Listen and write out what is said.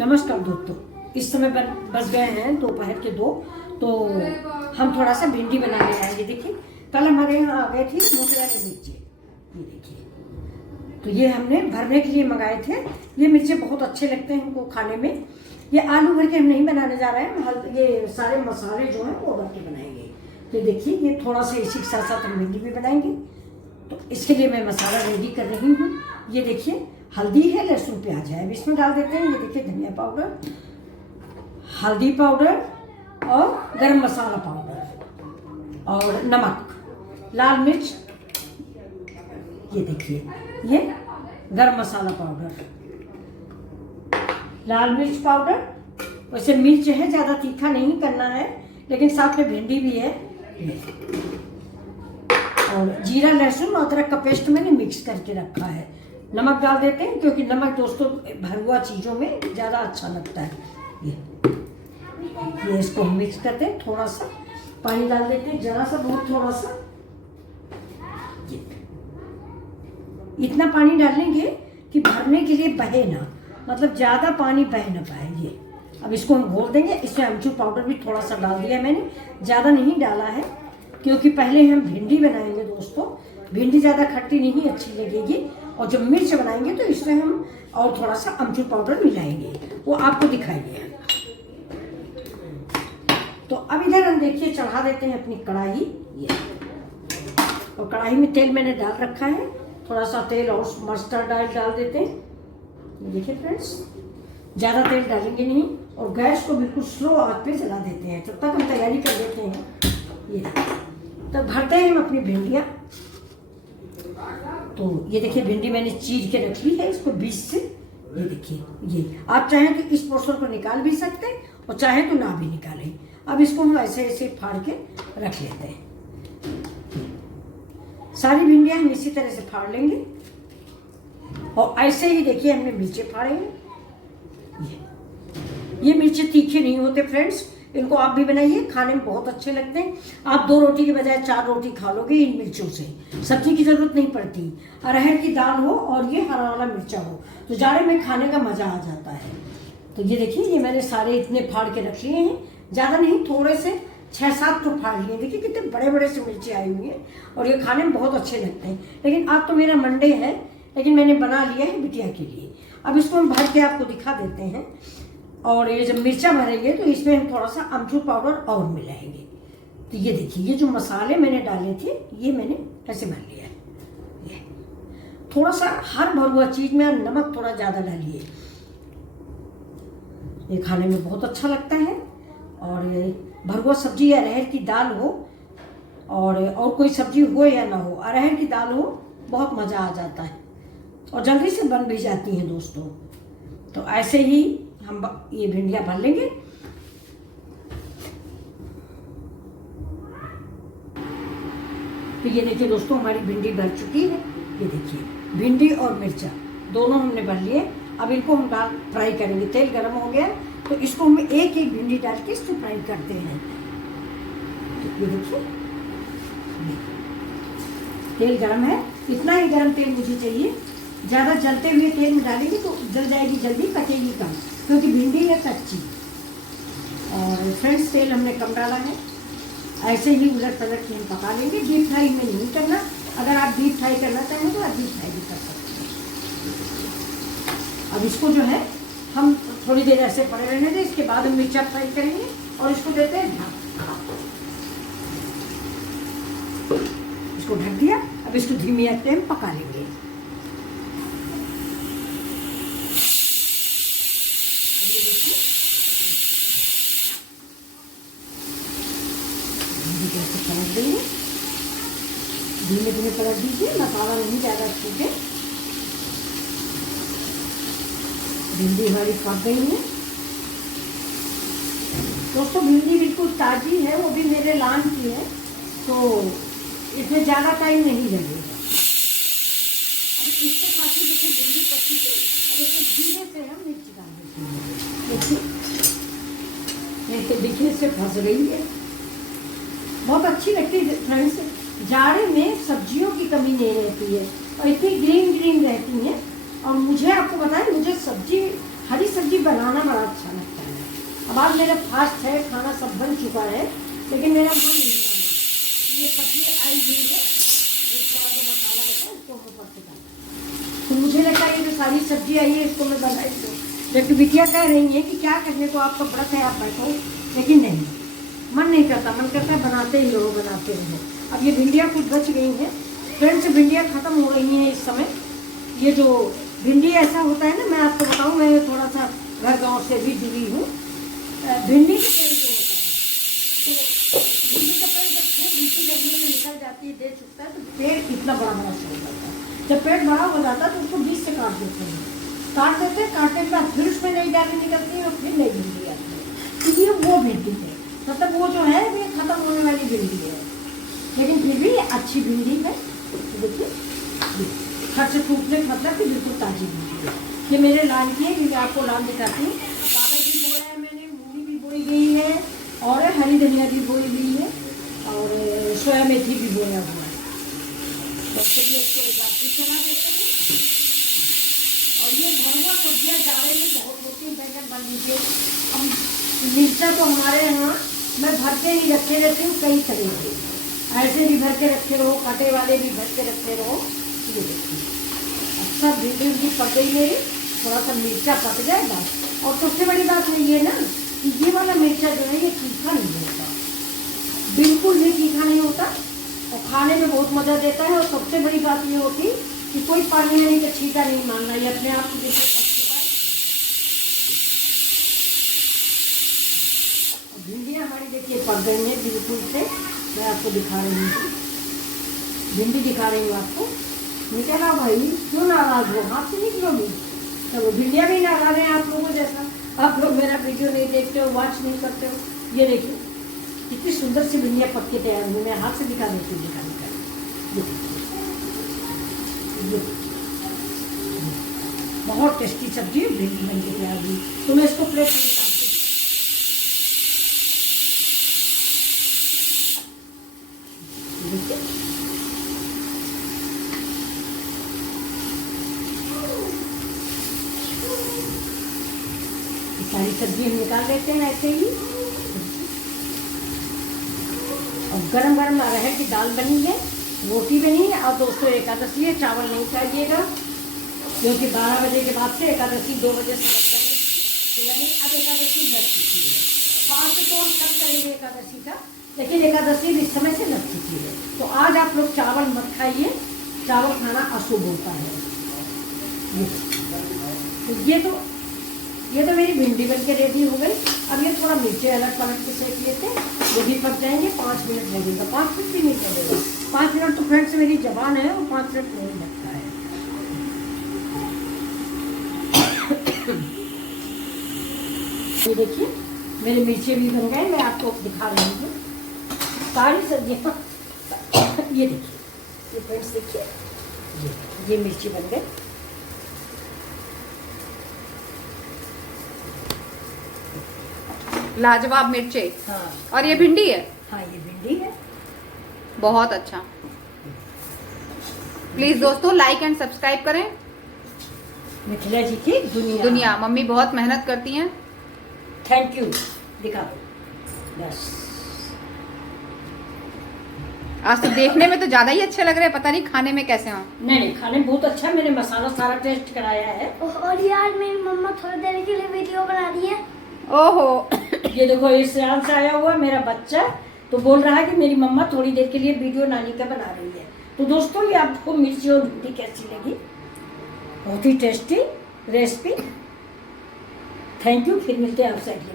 नमस्कार दोस्तों, इस समय बज गए हैं दोपहर के 2। तो हम थोड़ा सा भिंडी बनाने आएंगे। देखिए, कल हमारे यहाँ आ गए थे मोटे वाले मिर्चे, ये देखिए। तो ये हमने भरने के लिए मंगाए थे। ये मिर्चे बहुत अच्छे लगते हैं हमको खाने में। ये आलू भर के हम नहीं बनाने जा रहे हैं, ये सारे मसाले जो हैं वो भर के बनाएंगे। तो देखिए, ये थोड़ा सा इसी के साथ साथ हम भिंडी भी बनाएंगे। तो इसके लिए मैं मसाला रेडी कर रही हूँ। ये देखिए, हल्दी है, लहसुन प्याज है, अब इसमें डाल देते हैं। ये देखिए, धनिया पाउडर, हल्दी पाउडर और गरम मसाला पाउडर और नमक, लाल मिर्च। ये देखिए, ये गरम मसाला पाउडर, लाल मिर्च पाउडर। वैसे मिर्च है, ज़्यादा तीखा नहीं करना है, लेकिन साथ में भिंडी भी है। और जीरा, लहसुन और अदरक का पेस्ट मैंने मिक्स करके रखा है। नमक डाल देते हैं, क्योंकि नमक दोस्तों भरुआ चीज़ों में ज़्यादा अच्छा लगता है। ये इसको हम मिक्स करते हैं। थोड़ा सा पानी डाल देते हैं, जरा सा, बहुत थोड़ा सा। इतना पानी डालेंगे कि भरने के लिए बहे ना, मतलब ज़्यादा पानी बह ना पाए। ये अब इसको हम घोल देंगे। इसमें अमचूर पाउडर भी थोड़ा सा डाल दिया मैंने, ज़्यादा नहीं डाला है, क्योंकि पहले हम भिंडी बनाएंगे दोस्तों। भिंडी ज़्यादा खट्टी नहीं अच्छी लगेगी, और जब मिर्च बनाएंगे तो इसमें हम और थोड़ा सा अमचूर पाउडर मिलाएंगे, वो आपको दिखाएंगे। तो अब इधर हम देखिए चढ़ा देते हैं अपनी कढ़ाई। ये और कढ़ाई में तेल मैंने डाल रखा है। थोड़ा सा तेल और मस्टर्ड ऑयल डाल देते हैं। देखिए फ्रेंड्स, ज़्यादा तेल डालेंगे नहीं, और गैस को बिल्कुल स्लो आंच पे जला देते हैं। तब तक हम तैयारी कर देते हैं। ये तब भरते हैं हम अपनी भिंडियाँ। तो ये देखिए, भिंडी मैंने चीर के रख ली है इसको बीच से। ये देखिए, ये आप चाहें तो इस पोर्शन को निकाल भी सकते हैं, और चाहें तो ना भी निकालें। अब इसको हम ऐसे ऐसे फाड़ के रख लेते हैं। सारी भिंडियाँ हम इसी तरह से फाड़ लेंगे, और ऐसे ही देखिए हमने मिर्चे फाड़े हैं। ये मिर्चे तीखे नहीं होते फ्रेंड्स, इनको आप भी बनाइए, खाने में बहुत अच्छे लगते हैं। आप 2 रोटी के बजाय 4 रोटी खा लोगे इन मिर्चों से। सब्जी की जरूरत नहीं पड़ती। अरहर की दाल हो और ये हरा वाला मिर्चा हो तो जाड़े में खाने का मजा आ जाता है। तो ये देखिए, ये मैंने सारे इतने फाड़ के रख लिए हैं, ज़्यादा नहीं, थोड़े से 6-7 तो फाड़ लिए। देखिए कितने बड़े बड़े से मिर्चे आई हुई हैं, और ये खाने में बहुत अच्छे लगते हैं। लेकिन आज तो मेरा मंडे है, लेकिन मैंने बना लिया है बिटिया के लिए। अब इसको हम भर के आपको दिखा देते हैं। और ये जब मिर्चा भरेंगे तो इसमें हम थोड़ा सा अमचूर पाउडर और मिलाएंगे। तो ये देखिए, ये जो मसाले मैंने डाले थे ये मैंने ऐसे भर लिया है। ये थोड़ा सा हर भरुआ चीज में नमक थोड़ा ज़्यादा डालिए, ये खाने में बहुत अच्छा लगता है। और ये भरुआ सब्जी या अरहर की दाल हो, और कोई सब्जी हो या ना हो, अरहर की दाल हो, बहुत मज़ा आ जाता है, और जल्दी से बन भी जाती हैं दोस्तों। तो ऐसे ही हम ये भिंडियाँ भर लेंगे। तो ये देखिए दोस्तों, हमारी भिंडी भर चुकी है। ये देखिए, भिंडी और मिर्चा दोनों हमने भर लिए। अब इनको हम फ्राई करेंगे। तेल गर्म हो गया, तो इसको हम एक एक भिंडी डाल के इसको फ्राई करते हैं। तो ये देखिए, तेल गर्म है, इतना ही गर्म तेल मुझे चाहिए। ज़्यादा जलते हुए तेल में डालेंगे तो जल जाएगी जल्दी, कटेगी कम, क्योंकि भिंडी है कच्ची। और फ्रेंड्स, तेल हमने कम डाला है। ऐसे ही उलट पलट के हम पका लेंगे। डीप फ्राई में नहीं करना। अगर आप डीप फ्राई करना चाहें तो आप डीप फ्राई भी कर सकते हैं। अब इसको जो है हम थोड़ी देर ऐसे पड़े रहने दें। इसके बाद हम मिर्चा फ्राई करेंगे और इसको देते हैं ढक। इसको ढक दिया। अब इसको धीमी आंच पे हम पका लेंगे। पलट देंगे, धीमे धीमे पलट दीजिए, मसाला नहीं ज़्यादा छूटे। भिंडी हमारी पक गई है दोस्तों। भिंडी बिल्कुल ताज़ी है, वो भी मेरे लान की है, तो इसमें ज़्यादा टाइम नहीं लगेगा। अब इसके साथ ही देखिए भिंडी पकी थी। अब इसको धीरे से हम मिर्च डाल देते हैं। नहीं तो देखिए से फंस रही है। बहुत अच्छी लगती है फ्रेंड्स। जाड़े में सब्जियों की कमी नहीं रहती है, और इतनी ग्रीन ग्रीन रहती हैं। और मुझे आपको बताएं, मुझे सब्जी हरी सब्जी बनाना बड़ा अच्छा लगता है। अब आज मेरा फास्ट है, खाना सब बन चुका है, लेकिन मेरा मन नहीं बना। ये सब्जी आई हुई है, थोड़ा जो मसाला बचा इसको हम ऊपर से डालना। तो मुझे लगता है ये जो सारी सब्जी आई है इसको मैं बनाई दूँ। जबकि बिटिया कह रही है कि क्या करने को, आपका व्रत है, आप बैठो, लेकिन नहीं, मन नहीं करता। मन करता है बनाते ही रहो, बनाते रहो। अब ये भिंडियाँ कुछ बच गई हैं फ्रेंड्स, भिंडियाँ ख़त्म हो रही हैं इस समय। ये जो भिंडी ऐसा होता है ना, मैं आपको बताऊँ, मैं थोड़ा सा घर गांव से भी जुड़ी हूँ। भिंडी का पेड़ जो होता है, तो भिंडी का पेड़ जब खूब भिंडी गर्मी में निकल जाती है, दे चुकता है, तो पेड़ कितना बड़ा बड़ा हो जाता है। जब पेड़ बड़ा हो जाता है तो उसको बीच से काट देते हैं, काटने के बाद फिर उसमें नई डाली निकलती है और फिर नई भिंडी आती है। तो ये वो भिंडी है, मतलब वो जो है ये खत्म होने वाली भिंडी है, लेकिन फिर भी अच्छी भिंडी है। देखिए घर से टूटने का मतलब कि बिल्कुल ताजी भिंडी है। ये मेरे लाल की है, क्योंकि आपको लाल दिखाती हूँ। पालक भी बोया है मैंने, मूली भी बोई गई है, और हरी धनिया भी बोई हुई है, और सोया मेथी भी बोया हुआ है। तो चलिए इसको एक बार फिर चला देते हैं। और ये भरवा सब्जियाँ जाड़े में बहुत होती हैं, बैंगन बन लीजिए। अब मिर्चा तो हमारे यहाँ मैं भर के ही रखे रहती हूँ, कई तरह के, ऐसे भी भर के रखे रहो, कटे वाले भी भर के रखे रहो। ये देखिए अच्छा भिंडी पक गई मेरी, थोड़ा सा मिर्चा पक जाए बस। और सबसे बड़ी बात है ये ना कि ये वाला मिर्चा जो है ये तीखा नहीं होता, बिल्कुल भी तीखा नहीं होता, और खाने में बहुत मज़ा देता है। और सबसे बड़ी बात ये होती कि कोई पानी नहीं का छींटा नहीं मारना, ये अपने आप को जैसे पक चुका है। भिंडियाँ हमारी देखिए पक गई हैं बिल्कुल से। मैं आपको दिखा रही हूँ, भिंडी दिखा रही हूँ आपको। निकला भाई, क्यों नाराज हो, हाथ से निकलोगी। तो भिंडियाँ भी नाराज हैं आप लोगों जैसा, आप लोग मेरा वीडियो नहीं देखते हो, वॉच नहीं करते हो। ये देखिए कितनी सुंदर सी भिंडियाँ पक के तैयार हुई। मैं हाथ से दिखा देती हूँ, बहुत टेस्टी सब्जी भिंडी बन के तैयार हुई। तो मैं इसको प्लेट में निकालती हूँ। सारी सब्जी हम निकाल लेते हैं ऐसे ही। और गरम गरम अरहर की दाल बनी है, रोटी बनी है। और दोस्तों एकादशी है, चावल नहीं खाइएगा, क्योंकि 12 बजे के बाद से एकादशी 2 बजे से लग जाएगी। यानी अब एकादशी लग चुकी है। फास्ट तो हम कब करेंगे एकादशी का, लेकिन एकादशी इस समय से लग चुकी है। तो आज आप लोग चावल मत खाइए, चावल खाना अशुभ होता है। ये तो मेरी भिंडी बन के रेडी हो गई। अब ये थोड़ा नीचे अलग पलट के सेक लेते हैं, वो भी पक जाएंगे। 5 मिनट लगेगा, 5 मिनट भी नहीं लगेगा। 5 मिनट तो फ्रेंड्स मेरी जबान है, और 5 मिनट नहीं लगता है। ये देखिए मेरे मिर्चे भी बन गए, मैं आपको दिखा रही हूँ सारी सब्जियाँ। ये देखिए, ये फ्रेंड्स देखिए, ये मिर्ची बन गए। लाजवाब मिर्चे। हाँ, और ये भिंडी है। हाँ ये भिंडी है। बहुत अच्छा। प्लीज दोस्तों लाइक एंड सब्सक्राइब करें। मिथिला जी की दुनिया। मम्मी बहुत मेहनत करती हैं। Thank you. दिखा दो बस। आज तो देखने में तो ज्यादा ही अच्छे लग रहे हैं, पता नहीं खाने में कैसे हों। नहीं, खाने में बहुत अच्छा। मैंने मसाला सारा टेस्ट कराया है। और यार मेरी मम्मा थोड़ी देर के लिए वीडियो बना रही है। ओहो ये देखो, इस श्रान से आया हुआ मेरा बच्चा तो बोल रहा है कि मेरी मम्मा थोड़ी देर के लिए वीडियो नानी का बना रही है। तो दोस्तों ये आपको मिर्ची और भिंडी कैसी लगी? बहुत ही टेस्टी रेसिपी। Thank you. फिर मिलते हैं आपसे अगले